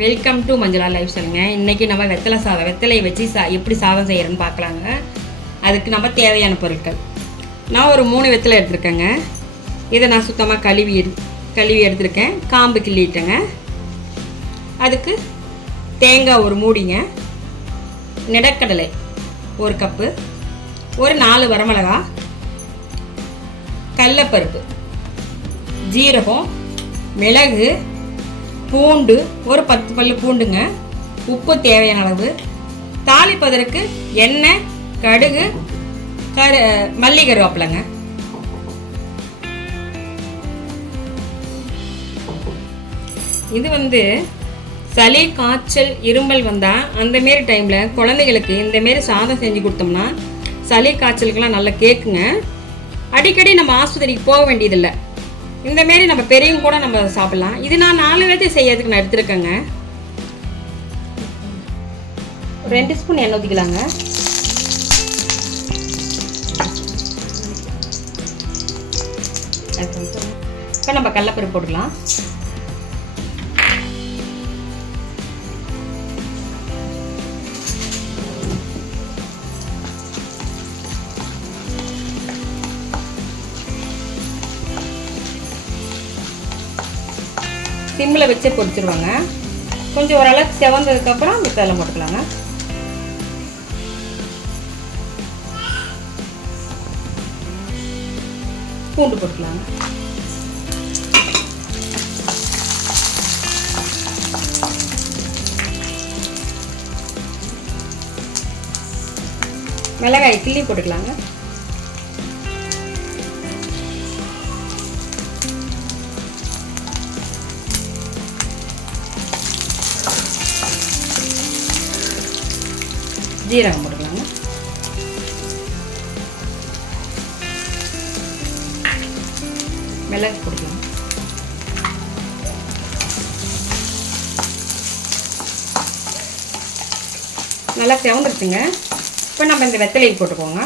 Welcome to Manjula life ஸ்டைலுங்க. இன்றைக்கி நம்ம வெத்தலையை வச்சு எப்படி சாதம் செய்கிறேன்னு பார்க்கலாங்க. அதுக்கு நம்ம தேவையான பொருட்கள், நான் ஒரு 3 வெத்தலை எடுத்துருக்கேங்க. இதை நான் சுத்தமாக கழுவி எடுத்துருக்கேன். காம்பு கிள்ளிட்டேங்க. அதுக்கு தேங்காய் ஒரு மூடிங்க, நிலக்கடலை 1 கப்பு, ஒரு 4 வரமிளகா, கடலைப்பருப்பு, ஜீரகம், மிளகு, பூண்டு ஒரு 10 பல்லு பூண்டுங்க, உப்பு தேவையான அளவு, தாளிப்பதற்கு எண்ணெய், கடுகு, மல்லி கருவேப்பிலைங்க. இது சளி, காய்ச்சல், இருமல் வந்தால் அந்தமாரி டைமில் குழந்தைகளுக்கு இந்தமாரி சாதம் செஞ்சு கொடுத்தோம்னா சளி காய்ச்சலுக்கெல்லாம் நல்லா கேட்குங்க. அடிக்கடி நம்ம ஆஸ்பத்திரிக்கு போக வேண்டியதில்லை. இந்தமாரி நம்ம பெரியவங்க கூட நம்ம சாப்பிட்லாம். இது நான் 4 பேர்த்து செய்யறதுக்கு நான் எடுத்துருக்கேங்க. 2 ஸ்பூன் எண்ணெய் ஊற்றிக்கலாங்க. இப்போ நம்ம கடலைப்பருப்பு போட்டுக்கலாம். சிம்மில் வச்சே பொரிச்சிருவாங்க. கொஞ்சம் ஓரளவுக்கு செவந்ததுக்கப்புறம் வெத்தலை போட்டுக்கலாங்க. பூண்டு போட்டுக்கலாங்க. மிளகாய் கிள்ளி போட்டுக்கலாங்க. ஜீரகம் போட்டுக்கலாங்க. மிளகு போட்டுக்கலாம். நல்லா செவந்துருச்சுங்க. இப்போ நம்ம இந்த வெத்தலையை போட்டுக்கோங்க.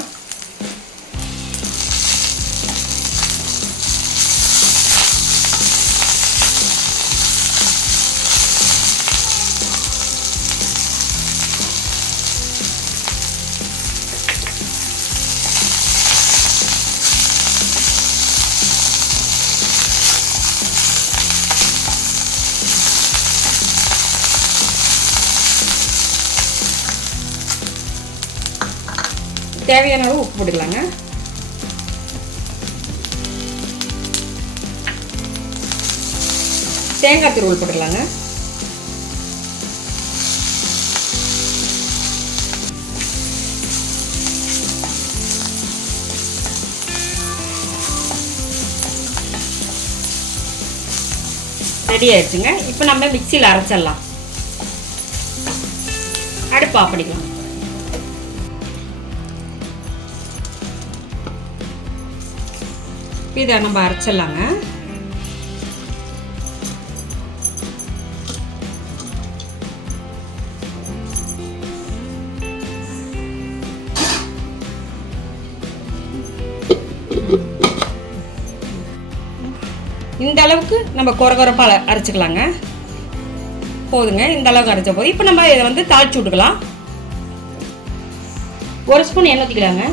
தேவையான அளவு உப்பு போட்டுக்கலாங்க. தேங்காய் துருவல் போட்டுக்கலாங்க. ரெடி ஆயிடுச்சுங்க. இப்போ நம்ம மிக்சியில் அரைச்சிடலாம். அடுப்பு ஆஃப் பண்ணிக்கலாம். இதை நம்ம அரைச்சிடலாங்க. இந்த அளவுக்கு நம்ம கொரகொரப்பாக அரைச்சிக்கலாங்க. போதுங்க. இந்த அளவுக்கு அரைச்ச போது இப்போ நம்ம இதை தாளிச்சு விட்டுக்கலாம். 1 ஸ்பூன் எண்ணெய் ஊற்றிக்கலாங்க.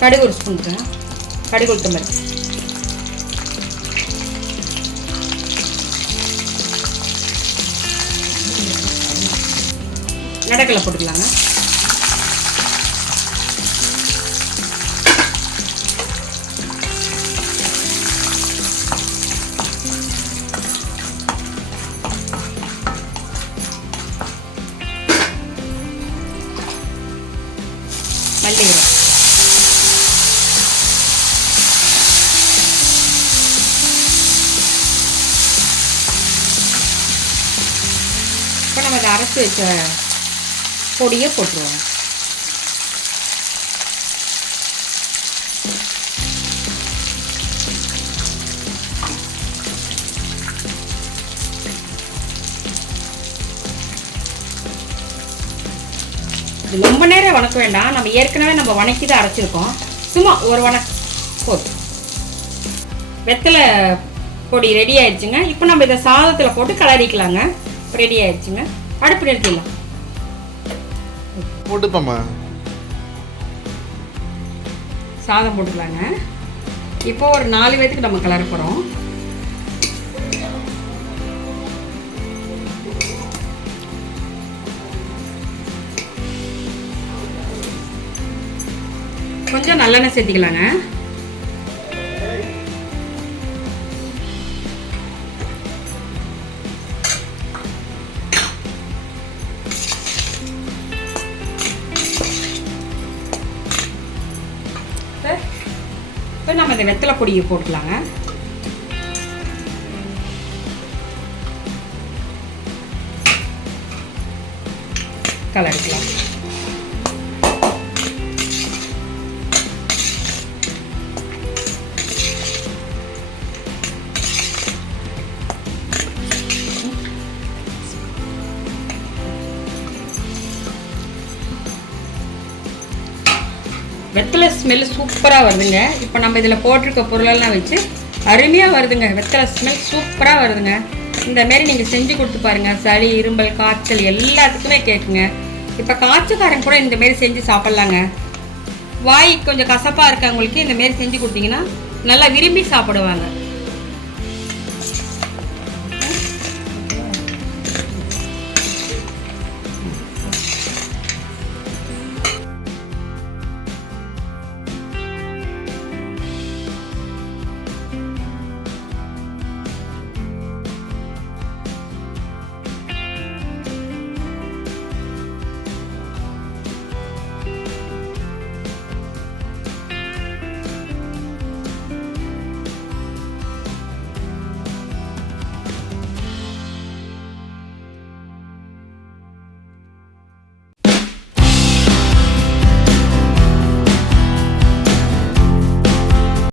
கடுகு 1 ஸ்பூன், கடுகு உளுத்தம்பருப்பு, நடக்கலை போட்டுக்கலாங்க. மல்லி, இப்போ நம்ம இதை அரைச்சி வச்ச பொடியை போட்டுருவோம். ரொம்ப நேரம் வணக்க வேண்டாம். நம்ம ஏற்கனவே வணக்கி தான் அரைச்சிருக்கோம். சும்மா ஒரு போதும். வெத்தலை பொடி ரெடி ஆயிடுச்சுங்க. இப்போ நம்ம இதை சாதத்தில் போட்டு கிளறிக்கலாங்க. ரெடி ஆயிடுச்சுங்க. அடுப்பு நிறுத்திடலாம். போட்டுப்போம்மா. சாதம் போட்டுக்கலாங்க. இப்போ ஒரு 4 பேத்துக்கு நம்ம கிளற போகிறோம். கொஞ்சம் நல்லெண்ணெய் சேர்த்திக்கலாங்க. இப்போ நம்ம இந்த வெத்தலை பொடியை போட்டுக்கலாங்க. கலரிக்கலாம். வெத்தலை ஸ்மெல் சூப்பராக வருதுங்க. இப்போ நம்ம இதில் போட்டிருக்க பொருளெல்லாம் வச்சு அருமையாக வருதுங்க. வெத்தலை ஸ்மெல் சூப்பராக வருதுங்க. இந்தமாரி நீங்கள் செஞ்சு கொடுத்து பாருங்கள். சளி, இரும்பல், காய்ச்சல் எல்லாத்துக்குமே கேட்குங்க. இப்போ காய்ச்சக்காரன் கூட இந்தமாரி செஞ்சு சாப்பிட்லாங்க. வாய் கொஞ்சம் கசப்பாக இருக்கவங்களுக்கு இந்தமாரி செஞ்சு கொடுத்தீங்கன்னா நல்லா விரும்பி சாப்பிடுவாங்க.